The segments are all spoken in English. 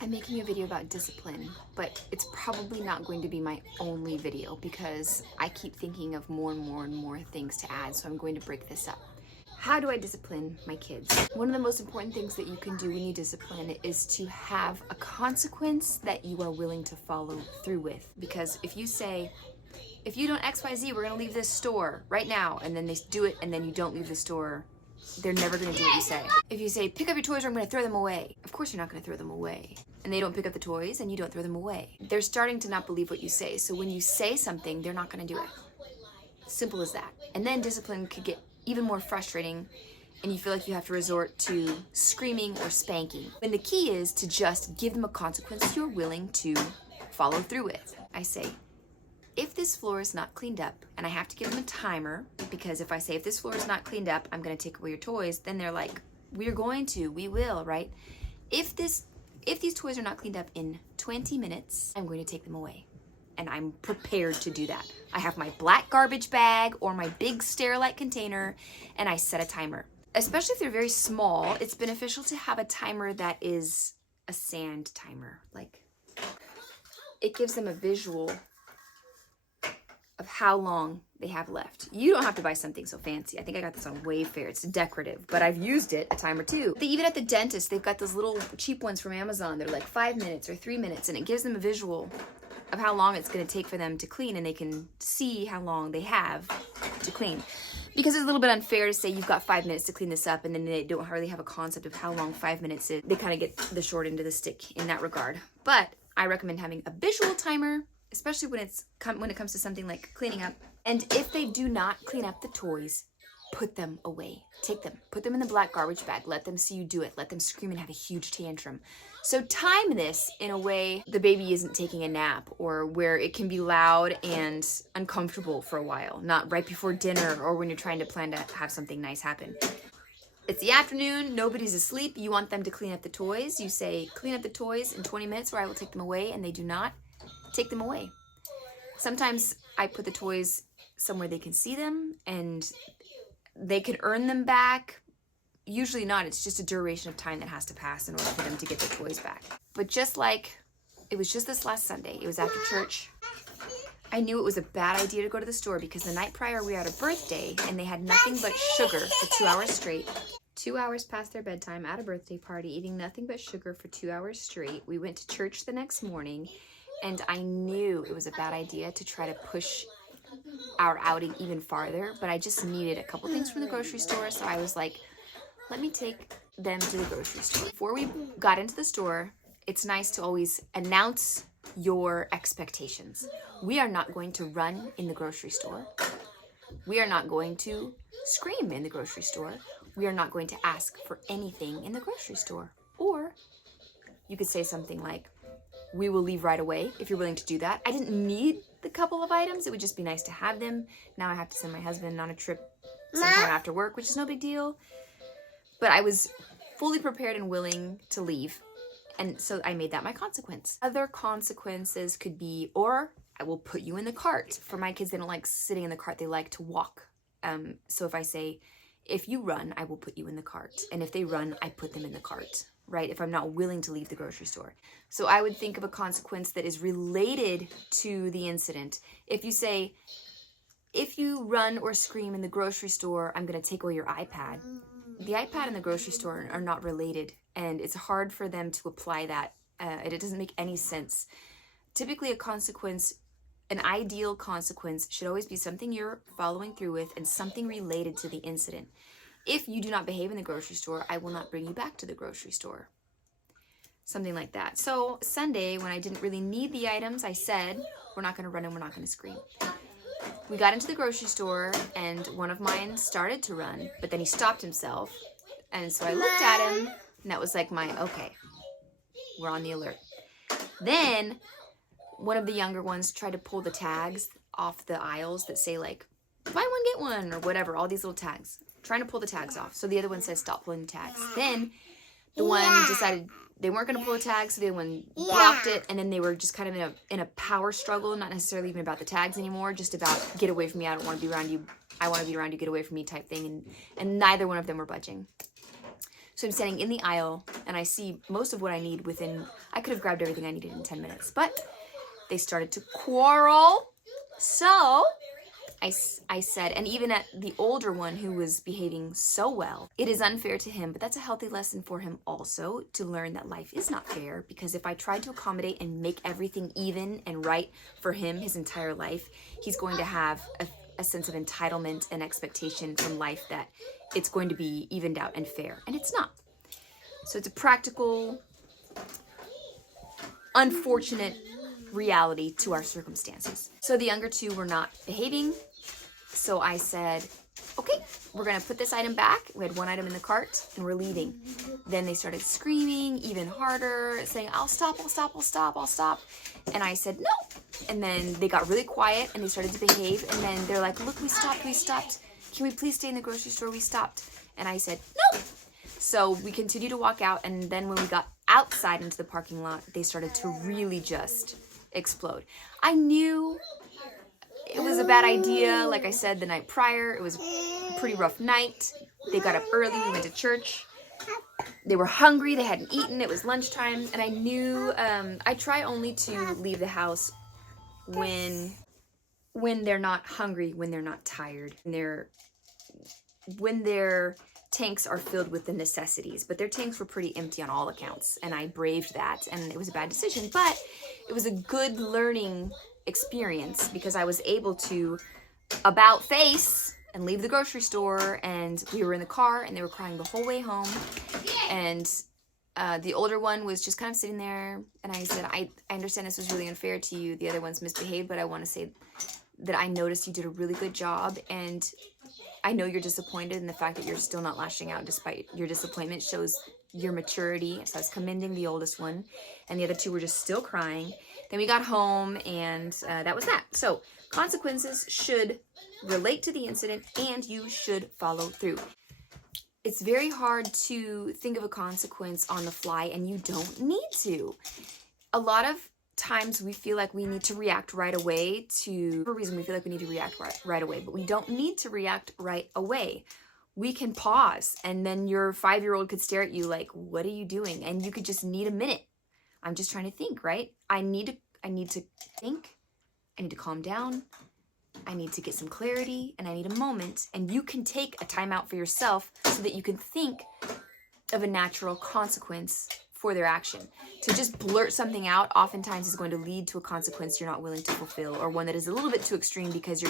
I'm making a video about discipline, but it's probably not going to be my only video because I keep thinking of more and more and more things to add, so I'm going to break this up. How do I discipline my kids? One of the most important things that you can do when you discipline is to have a consequence that you are willing to follow through with. Because if you say, if you don't XYZ, we're gonna leave this store right now, and then they do it and then you don't leave the store, they're never gonna do what you say. If you say, pick up your toys or I'm gonna throw them away, of course you're not gonna throw them away. And they don't pick up the toys and you don't throw them away. They're starting to not believe what you say. So when you say something, they're not gonna do it. Simple as that. And then discipline could get even more frustrating and you feel like you have to resort to screaming or spanking. And the key is to just give them a consequence you're willing to follow through with. I say, if this floor is not cleaned up, and I have to give them a timer, because if I say, if this floor is not cleaned up, I'm gonna take away your toys, then they're like, we will, right? If these toys are not cleaned up in 20 minutes, I'm going to take them away. And I'm prepared to do that. I have my black garbage bag or my big Sterilite container, and I set a timer. Especially if they're very small, it's beneficial to have a timer that is a sand timer. Like, it gives them a visual of how long they have left. You don't have to buy something so fancy. I think I got this on Wayfair. It's decorative, but I've used it a time or two. Even at the dentist, they've got those little cheap ones from Amazon. They're like 5 minutes or 3 minutes, and it gives them a visual of how long it's gonna take for them to clean, and they can see how long they have to clean. Because it's a little bit unfair to say you've got 5 minutes to clean this up, and then they don't really have a concept of how long 5 minutes is. They kind of get the short end of the stick in that regard. But I recommend having a visual timer, especially when it comes to something like cleaning up. And if they do not clean up the toys, put them away. Take them, put them in the black garbage bag. Let them see you do it. Let them scream and have a huge tantrum. So time this in a way the baby isn't taking a nap, or where it can be loud and uncomfortable for a while, not right before dinner or when you're trying to plan to have something nice happen. It's the afternoon, nobody's asleep, you want them to clean up the toys. You say, clean up the toys in 20 minutes or I will take them away, and they do not. Take them away. Sometimes I put the toys somewhere they can see them and they can earn them back. Usually not. It's just a duration of time that has to pass in order for them to get their toys back. But just like, it was just this last Sunday, it was after church. I knew it was a bad idea to go to the store because the night prior we had a birthday and they had nothing but sugar for 2 hours straight. 2 hours past their bedtime at a birthday party, eating nothing but sugar for 2 hours straight. We went to church the next morning, and I knew it was a bad idea to try to push our outing even farther, but I just needed a couple things from the grocery store, so I was like, let me take them to the grocery store. Before we got into the store, it's nice to always announce your expectations. We are not going to run in the grocery store. We are not going to scream in the grocery store. We are not going to ask for anything in the grocery store. Or you could say something like, we will leave right away if you're willing to do that. I didn't need the couple of items. It would just be nice to have them. Now I have to send my husband on a trip sometime after work, which is no big deal. But I was fully prepared and willing to leave. And so I made that my consequence. Other consequences could be, or I will put you in the cart. For my kids, they don't like sitting in the cart. They like to walk. So if I say, if you run, I will put you in the cart. And if they run, I put them in the cart. Right? If I'm not willing to leave the grocery store. So I would think of a consequence that is related to the incident. If you say, if you run or scream in the grocery store, I'm going to take away your iPad. The iPad and the grocery store are not related, and it's hard for them to apply that. And it doesn't make any sense. Typically a consequence, an ideal consequence, should always be something you're following through with and something related to the incident. If you do not behave in the grocery store, I will not bring you back to the grocery store. Something like that. So Sunday, when I didn't really need the items, I said, we're not gonna run and we're not gonna scream. We got into the grocery store and one of mine started to run, but then he stopped himself. And so I looked at him and that was like okay, we're on the alert. Then one of the younger ones tried to pull the tags off the aisles that say like, buy one, get one, or whatever, all these little tags. Trying to pull the tags off. So the other one says, stop pulling the tags. Then the one decided they weren't going to pull the tags, so the other one blocked it, and then they were just kind of in a power struggle, not necessarily even about the tags anymore, just about get away from me, I don't want to be around you, I want to be around you, get away from me type thing, and neither one of them were budging. So I'm standing in the aisle and I see most of what I need I could have grabbed everything I needed in 10 minutes, but they started to quarrel. So I said, and even at the older one who was behaving so well, it is unfair to him, but that's a healthy lesson for him also to learn that life is not fair, because if I tried to accommodate and make everything even and right for him his entire life, he's going to have a sense of entitlement and expectation from life that it's going to be evened out and fair, and it's not. So it's a practical, unfortunate reality to our circumstances. So the younger two were not behaving. So I said, okay, we're gonna put this item back. We had one item in the cart and we're leaving. Then they started screaming even harder, saying, I'll stop, I'll stop, I'll stop, I'll stop. And I said, no. And then they got really quiet and they started to behave. And then they're like, look, we stopped. Can we please stay in the grocery store? We stopped. And I said, no. So we continued to walk out. And then when we got outside into the parking lot, they started to really just explode. I knew it was a bad idea. Like I said, the night prior, it was a pretty rough night. They got up early, we went to church. They were hungry, they hadn't eaten, it was lunchtime, and I knew, I try only to leave the house when they're not hungry, when they're not tired, when their tanks are filled with the necessities. But their tanks were pretty empty on all accounts, and I braved that, and it was a bad decision, but it was a good learning experience because I was able to about face and leave the grocery store, and we were in the car and they were crying the whole way home, and the older one was just kind of sitting there, and I said, I understand this was really unfair to you, the other one's misbehaved, but I want to say that I noticed you did a really good job, and I know you're disappointed, and the fact that you're still not lashing out despite your disappointment shows your maturity. So I was commending the oldest one, and the other two were just still crying. Then we got home, and that was that. So consequences should relate to the incident, and you should follow through. It's very hard to think of a consequence on the fly, and you don't need to. A lot of times we feel like we need to react right away to a reason we feel like we need to react right away, but we don't need to react right away. We can pause, and then your 5-year-old could stare at you like, what are you doing? And you could just need a minute. I'm just trying to think, right? I need to think. I need to calm down. I need to get some clarity, and I need a moment. And you can take a timeout for yourself so that you can think of a natural consequence for their action. To just blurt something out oftentimes is going to lead to a consequence you're not willing to fulfill, or one that is a little bit too extreme because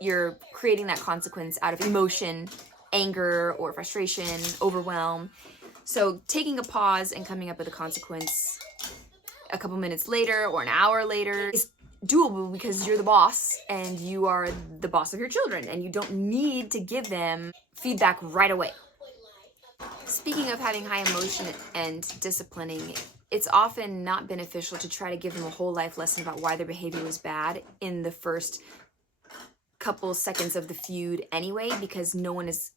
you're creating that consequence out of emotion, anger, or frustration, overwhelm. So taking a pause and coming up with a consequence a couple minutes later or an hour later is doable because you're the boss and you are the boss of your children, and you don't need to give them feedback right away. Speaking of having high emotion and disciplining, it's often not beneficial to try to give them a whole life lesson about why their behavior was bad in the first couple seconds of the feud anyway, because no one is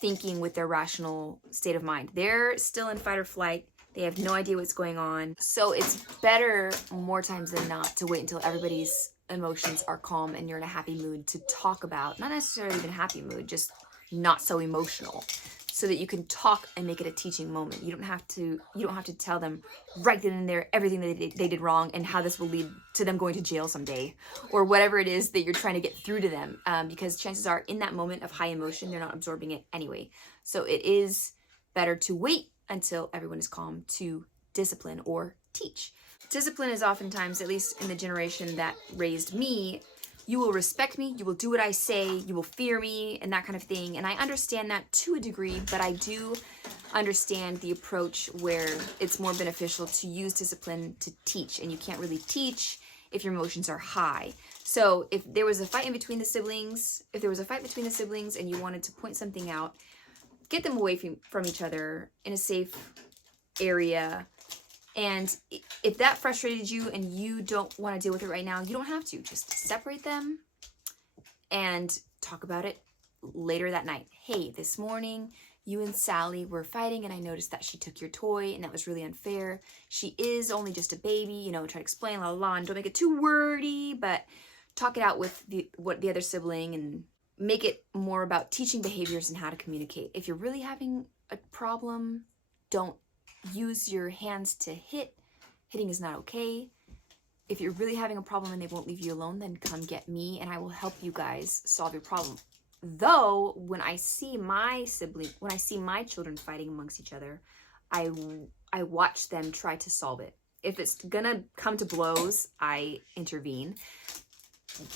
thinking with their rational state of mind. They're still in fight or flight. They have no idea what's going on. So it's better more times than not to wait until everybody's emotions are calm and you're in a happy mood to talk about, not necessarily even happy mood, just not so emotional, so that you can talk and make it a teaching moment. You don't have to tell them right then and there everything that they did wrong and how this will lead to them going to jail someday, or whatever it is that you're trying to get through to them, because chances are in that moment of high emotion, they're not absorbing it anyway. So it is better to wait until everyone is calm to discipline or teach. Discipline is oftentimes, at least in the generation that raised me, you will respect me, you will do what I say, you will fear me, and that kind of thing. And I understand that to a degree, but I do understand the approach where it's more beneficial to use discipline to teach, and you can't really teach if your emotions are high. So if there was a fight between the siblings and you wanted to point something out, get them away from each other in a safe area. And if that frustrated you and you don't want to deal with it right now, you don't have to. Just separate them and talk about it later that night. Hey, this morning you and Sally were fighting and I noticed that she took your toy and that was really unfair. She is only just a baby, try to explain, and don't make it too wordy, but talk it out with the other sibling and make it more about teaching behaviors and how to communicate. If you're really having a problem, don't use your hands to hit. Hitting is not okay. If you're really having a problem and they won't leave you alone, then come get me and I will help you guys solve your problem. Though, when I see my children fighting amongst each other, I watch them try to solve it. If it's gonna come to blows, I intervene.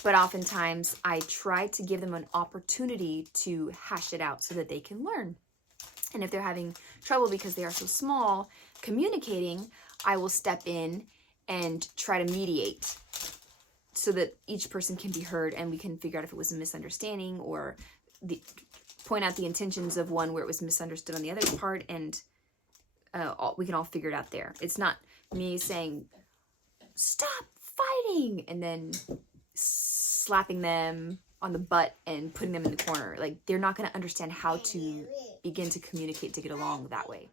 But oftentimes, I try to give them an opportunity to hash it out so that they can learn. And if they're having trouble because they are so small communicating, I will step in and try to mediate so that each person can be heard and we can figure out if it was a misunderstanding or point out the intentions of one where it was misunderstood on the other part, and we can all figure it out there. It's not me saying, stop fighting, and then slapping them on the butt and putting them in the corner. Like, they're not going to understand how to begin to communicate to get along that way.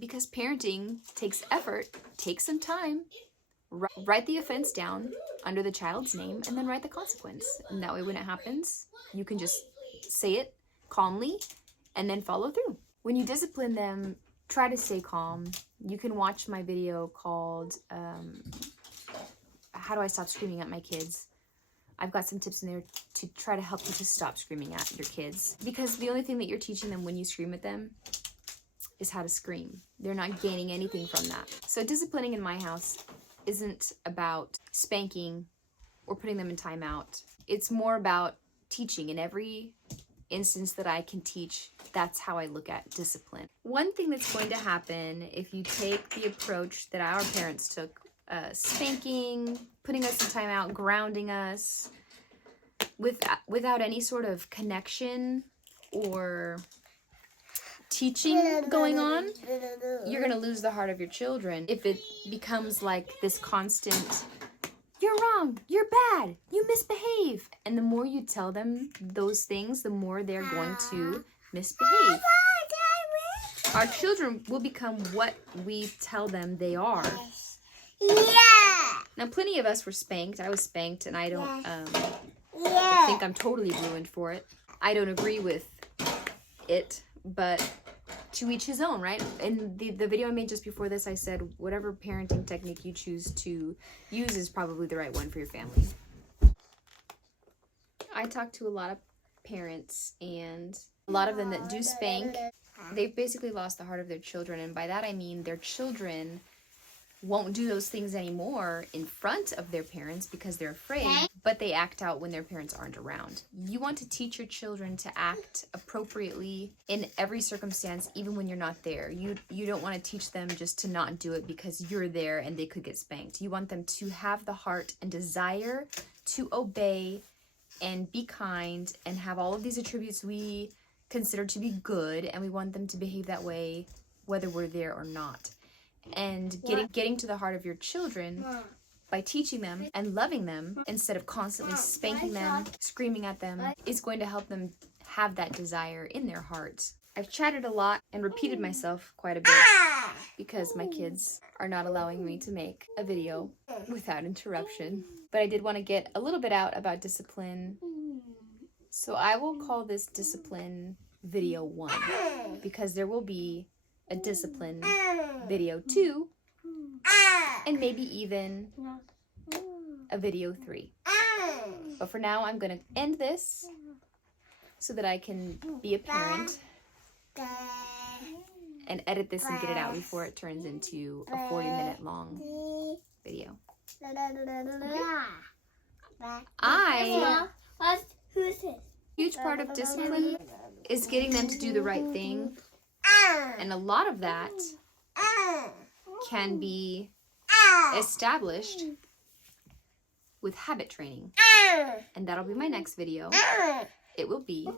Because parenting takes effort, takes some time. Write the offense down under the child's name and then write the consequence. And that way when it happens, you can just say it calmly and then follow through. When you discipline them, try to stay calm. You can watch my video called How Do I Stop Screaming at My Kids? I've got some tips in there to try to help you to stop screaming at your kids. Because the only thing that you're teaching them when you scream at them is how to scream. They're not gaining anything from that. So disciplining in my house isn't about spanking or putting them in timeout. It's more about teaching. In every instance that I can teach, that's how I look at discipline. One thing that's going to happen if you take the approach that our parents took, spanking, putting us in timeout, grounding us, without any sort of connection or teaching going on, you're going to lose the heart of your children. If it becomes like this constant, you're wrong, you're bad, you misbehave. And the more you tell them those things, the more they're going to misbehave. Our children will become what we tell them they are. Yeah. Now, plenty of us were spanked. I was spanked, and I don't think I'm totally ruined for it. I don't agree with it, but to each his own, right? In the video I made just before this, I said whatever parenting technique you choose to use is probably the right one for your family. I talk to a lot of parents, and a lot of them that do spank, they've basically lost the heart of their children. And by that I mean their children won't do those things anymore in front of their parents because they're afraid, but they act out when their parents aren't around. You want to teach your children to act appropriately in every circumstance, even when you're not there. You don't want to teach them just to not do it because you're there and they could get spanked. You want them to have the heart and desire to obey and be kind and have all of these attributes we consider to be good, and we want them to behave that way whether we're there or not. And getting to the heart of your children by teaching them and loving them instead of constantly spanking them, screaming at them, is going to help them have that desire in their hearts. I've chatted a lot and repeated myself quite a bit because my kids are not allowing me to make a video without interruption. But I did want to get a little bit out about discipline. So I will call this discipline video 1 because there will be a discipline video 2 and maybe even a video 3. But for now, I'm going to end this so that I can be a parent and edit this and get it out before it turns into a 40-minute long video. Who's this? Huge part of discipline is getting them to do the right thing, and a lot of that can be established with habit training. And that'll be my next video. It will be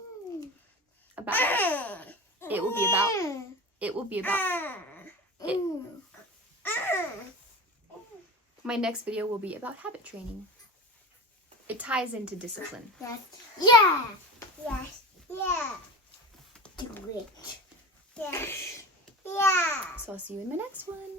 about my next video will be about habit training. It ties into discipline. Yes. Yeah. Yes. Yeah. Do it. Yes. Yeah. So I'll see you in the next one.